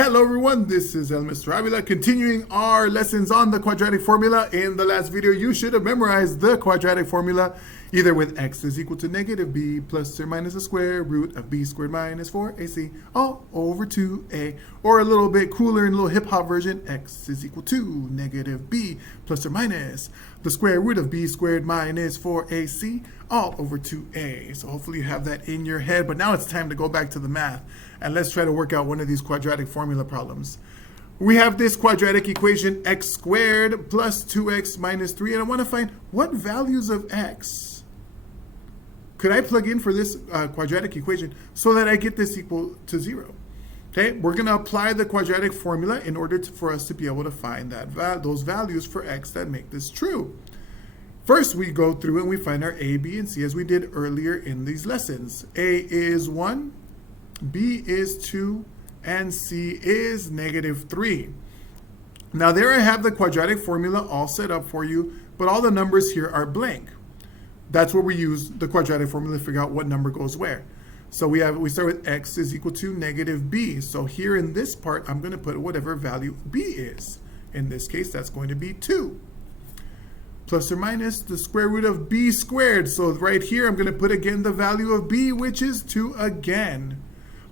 Hello everyone, this is Mr. Avila continuing our lessons on the quadratic formula. In the last video, you should have memorized the quadratic formula either with x is equal to negative b plus or minus the square root of b squared minus 4ac all over 2a, or a little bit cooler and a little hip-hop version, x is equal to negative b plus or minus the square root of b squared minus 4ac all over 2a. So hopefully you have that in your head, but now it's time to go back to the math and let's try to work out one of these quadratic formula problems. We have this quadratic equation x squared plus 2x minus 3, and I want to find what values of x could I plug in for this quadratic equation so that I get this equal to 0. Okay, we're going to apply the quadratic formula in order for us to be able to find those values for x that make this true. First, we go through and we find our a, b, and c as we did earlier in these lessons. A is 1, b is 2, and c is negative 3. Now there I have the quadratic formula all set up for you, but all the numbers here are blank. That's where we use the quadratic formula to figure out what number goes where. So we start with x is equal to negative b. So here in this part, I'm going to put whatever value b is. In this case, that's going to be 2. Plus or minus the square root of b squared. So right here, I'm going to put again the value of b, which is 2 again.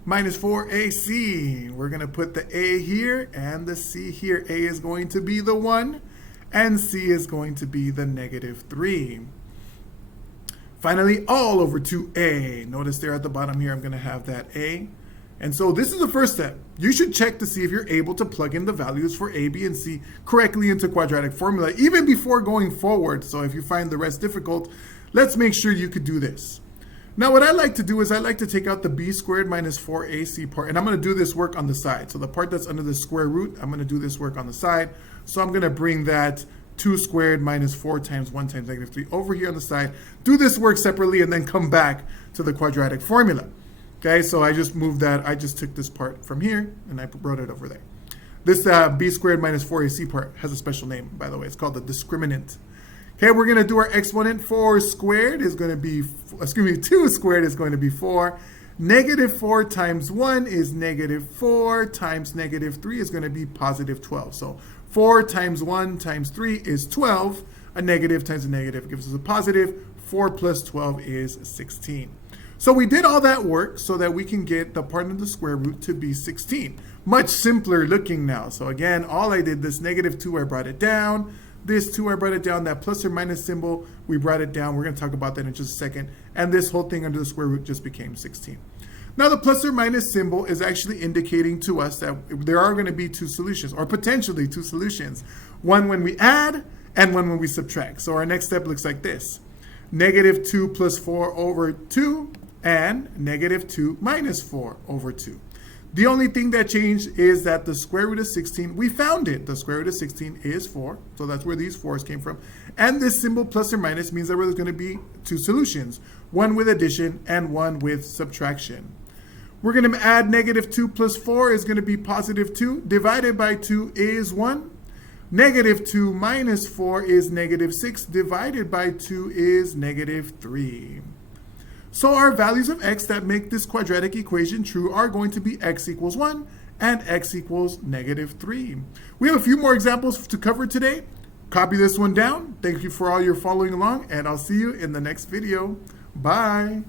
Minus 4ac. We're going to put the a here and the c here. A is going to be the 1, and c is going to be the negative 3. Finally, all over 2a. Notice there at the bottom here, I'm going to have that a. And so this is the first step. You should check to see if you're able to plug in the values for a, b, and c correctly into quadratic formula, even before going forward. So if you find the rest difficult, let's make sure you could do this. Now what I like to do is I like to take out the b squared minus 4ac part, and I'm going to do this work on the side. So the part that's under the square root, I'm going to do this work on the side. So I'm going to bring that 2 squared minus 4 times 1 times negative 3 over here on the side. Do this work separately and then come back to the quadratic formula. Okay, so I just moved that. I just took this part from here and I brought it over there. This b squared minus 4ac part has a special name, by the way. It's called the discriminant. Okay, we're going to do our exponent. 4 squared is going to be, 2 squared is going to be 4. Negative 4 times 1 is negative 4 times negative 3 is going to be positive 12. So 4 times 1 times 3 is 12. A negative times a negative gives us a positive. 4 plus 12 is 16. So we did all that work so that we can get the part of the square root to be 16. Much simpler looking now. So again, all I did, this negative 2, I brought it down. This 2, I brought it down. That plus or minus symbol, we brought it down. We're going to talk about that in just a second. And this whole thing under the square root just became 16. Now the plus or minus symbol is actually indicating to us that there are going to be two solutions, or potentially two solutions. One when we add and one when we subtract. So our next step looks like this. Negative 2 plus 4 over 2 and negative 2 minus 4 over 2. The only thing that changed is that the square root of 16, we found it. The square root of 16 is 4. So that's where these 4's came from. And this symbol plus or minus means that there's going to be two solutions. One with addition and one with subtraction. We're going to add negative 2 plus 4 is going to be positive 2. Divided by 2 is 1. Negative 2 minus 4 is negative 6. Divided by 2 is negative 3. So our values of x that make this quadratic equation true are going to be x equals 1 and x equals negative 3. We have a few more examples to cover today. Copy this one down. Thank you for all your following along, and I'll see you in the next video. Bye.